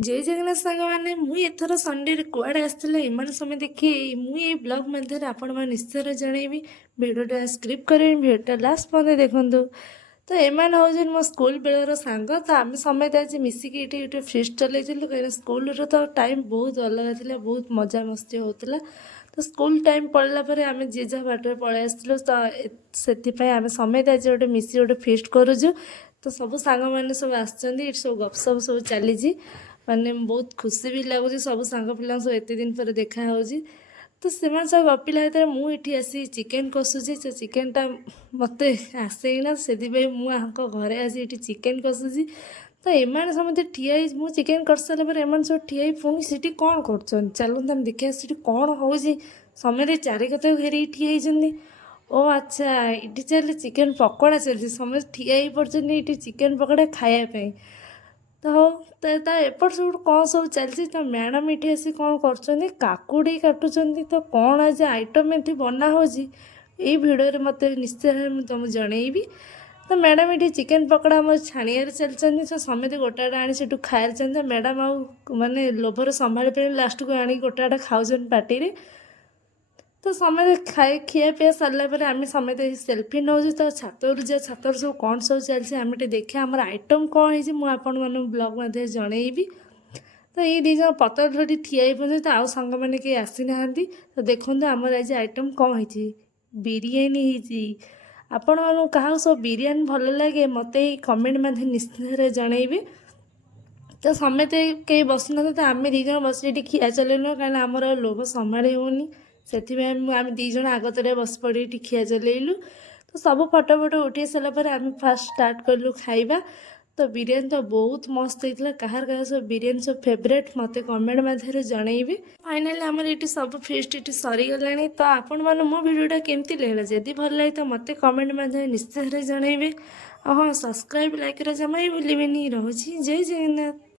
जय जगन्नाथ साଙ୍ଗ ମାନେ ମୁଁ ଏଥର ସଣ୍ଡେରେ କୁଆଡ଼େ ଆସିଥିଲା ଏମାନେ ସମୟ ଦେଖି ମୁଁ ଏଇ ବ୍ଲଗ୍ ମଧ୍ୟରେ ଆପଣମାନେ ନିଶ୍ଚୟ ଜଣେଇବି। ଭିଡ଼ିଓଟା ସ୍କ୍ରିପ୍ଟ କରିବି, ଭିଡ଼ିଓଟା ଲାଷ୍ଟ ପର୍ଯ୍ୟନ୍ତ ଦେଖନ୍ତୁ। ତ ଏମାନେ ହେଉଛନ୍ତି ମୋ ସ୍କୁଲ ବେଳର ସାଙ୍ଗ। ତ ଆମେ ସମସ୍ତେ ଆଜି ମିଶିକି ଏଠି ଗୋଟେ ଫିଷ୍ଟ ଚଲେଇଥିଲୁ, କାହିଁକିନା ସ୍କୁଲର ତ ଟାଇମ୍ ବହୁତ ଅଲଗା ଥିଲା, ବହୁତ ମଜାମସ୍ତି ହେଉଥିଲା। ତ ସ୍କୁଲ ଟାଇମ୍ ପଳେଇଲା ପରେ ଆମେ ଯିଏ ଯାହା ବାଟରେ ପଳେଇ ଆସିଥିଲୁ। ତ ସେଥିପାଇଁ ଆମେ ସମସ୍ତେ ଆଜି ଗୋଟେ ମିଶି ଗୋଟେ ଫିଷ୍ଟ କରୁଛୁ। ତ ସବୁ ସାଙ୍ଗମାନେ ସବୁ ଆସିଛନ୍ତି, ଏଠି ସବୁ ଗପସପ ସବୁ ଚାଲିଛି। ମାନେ ବହୁତ ଖୁସି ବି ଲାଗୁଛି, ସବୁ ସାଙ୍ଗ ପିଲାଙ୍କ ସବୁ ଏତେ ଦିନ ପରେ ଦେଖା ହେଉଛି। ତ ସେମାନେ ସବୁ ଗପିଲା ଭିତରେ ମୁଁ ଏଠି ଆସି ଚିକେନ୍ କଷୁଛି। ସେ ଚିକେନ୍ଟା ମୋତେ ଆସେଇନା, ସେଥିପାଇଁ ମୁଁ ଆଙ୍କ ଘରେ ଆସି ଏଠି ଚିକେନ୍ କଷୁଛି। ତ ଏମାନେ ସମସ୍ତେ ଠିଆ ହେଇ, ମୁଁ ଚିକେନ୍ କରିସାରିଲା ପରେ ଏମାନେ ସବୁ ଠିଆ ହେଇ ପୁଣି ସେଠି କ'ଣ କରୁଛନ୍ତି ଚାଲନ୍ତୁ ଆମେ ଦେଖିବା ସେଠି କ'ଣ ହେଉଛି। ସମସ୍ତେ ଚାରିକତକୁ ଘେରିକି ଠିଆ ହେଇଛନ୍ତି। ଓ ଆଚ୍ଛା, ଏଠି ଚାଲିଛି ଚିକେନ୍ ପକୋଡ଼ା ଚାଲିଛି, ସମସ୍ତେ ଠିଆ ହେଇ ପଡ଼ିଛନ୍ତି ଏଠି ଚିକେନ୍ ପକୋଡ଼ା ଖାଇବା ପାଇଁ। ତ ହଉ, ତା ଏପଟ ସେପଟ କ'ଣ ସବୁ ଚାଲିଛି। ତ ମ୍ୟାଡ଼ାମ୍ ଏଠି ଆସି କ'ଣ କରୁଛନ୍ତି, କାକୁଡ଼ି କାଟୁଛନ୍ତି। ତ କ'ଣ ଆଜି ଆଇଟମ୍ ଏଠି ବନା ହେଉଛି ଏଇ ଭିଡ଼ିଓରେ ମୋତେ ନିଶ୍ଚୟ ମୁଁ ତୁମକୁ ଜଣେଇବି। ତ ମ୍ୟାଡ଼ାମ୍ ଏଠି ଚିକେନ୍ ପକୋଡ଼ା ଆମର ଛାଣିବାରେ ଚାଲିଛନ୍ତି। ତ ସମସ୍ତେ ଗୋଟାଟା ଆଣି ସେଠୁ ଖାଇଛନ୍ତି। ତ ମ୍ୟାଡ଼ାମ୍ ଆଉ ମାନେ ଲୋଭରେ ସମ୍ଭାଳି ପାରିଲେ, ଲାଷ୍ଟକୁ ଆଣିକି ଗୋଟାଟା ଖାଉଛନ୍ତି ପାଟିରେ। ତ ସମସ୍ତେ ଖିଆ ପିଆ ସାରିଲା ପରେ ଆମେ ସମସ୍ତେ ସେଲ୍ଫି ନେଉଛୁ। ତ ଛାତରୁ ଛାତରୁ ସବୁ କ'ଣ ସବୁ ଚାଲିଛି ଆମେ ଟିକେ ଦେଖିବା, ଆମର ଆଇଟମ୍ କ'ଣ ହେଇଛି ମୁଁ ଆପଣମାନଙ୍କୁ ବ୍ଲଗ୍ ମଧ୍ୟରେ ଜଣେଇବି। ତ ଏଇ ଦୁଇ ଜଣ ପତର ଧରି ଠିଆ ହେଇପଡ଼ନ୍ତି, ତ ଆଉ ସାଙ୍ଗମାନେ କେହି ଆସିନାହାନ୍ତି। ତ ଦେଖନ୍ତୁ ଆମର ଆଜି ଆଇଟମ୍ କ'ଣ ହେଇଛି। ବିରିୟାନୀ ହେଇଛି। ଆପଣମାନଙ୍କୁ କାହାକୁ ସବୁ ବିରିୟାନୀ ଭଲ ଲାଗେ ମୋତେ ଏଇ କମେଣ୍ଟ ମଧ୍ୟରେ ନିଶ୍ଚିତରେ ଜଣେଇବେ। ତ ସମସ୍ତେ କେହି ବସୁନାହାନ୍ତି, ତ ଆମେ ଦୁଇ ଜଣ ବସି ଏଠି ଖିଆ ଚଲେଇନୁ, କାହିଁକିନା ଆମର ଲୋଭ ସମ୍ଭାଳି ହେଉନି। ସେଥିପାଇଁ ଆମେ ଦୁଇ ଜଣ ଆଗତରେ ବସି ପଡ଼ି ଏଠି ଖିଆ ଚଲେଇଲୁ। ତ ସବୁ ଫଟୋ ଉଠାଇ ସାରିଲା ପରେ ଆମେ ଫାର୍ଷ୍ଟ ଷ୍ଟାର୍ଟ କଲୁ ଖାଇବା। ତ ବିରିୟାନୀ ତ ବହୁତ ମସ୍ତ ହେଇଥିଲା। କାହାର ସବୁ ବିରିୟାନୀ ସବୁ ଫେଭରେଟ୍ ମୋତେ କମେଣ୍ଟ ମଧ୍ୟରେ ଜଣେଇବେ। ଫାଇନାଲି ଆମର ଏଠି ସବୁ ଫିଷ୍ଟ ଏଠି ସରିଗଲାଣି। ତ ଆପଣମାନେ ମୋ ଭିଡ଼ିଓଟା କେମିତି ଲାଗିଲା, ଯଦି ଭଲ ଲାଗେ ତ ମୋତେ କମେଣ୍ଟ ମଧ୍ୟରେ ନିଶ୍ଚିତରେ ଜଣେଇବେ। ଆଉ ହଁ, ସବସ୍କ୍ରାଇବ୍ ଲାଇକ୍ କରିବା ଜମା ବି ଭୁଲିବେନି। ରହୁଛି, ଜୟ ଜଗନ୍ନାଥ।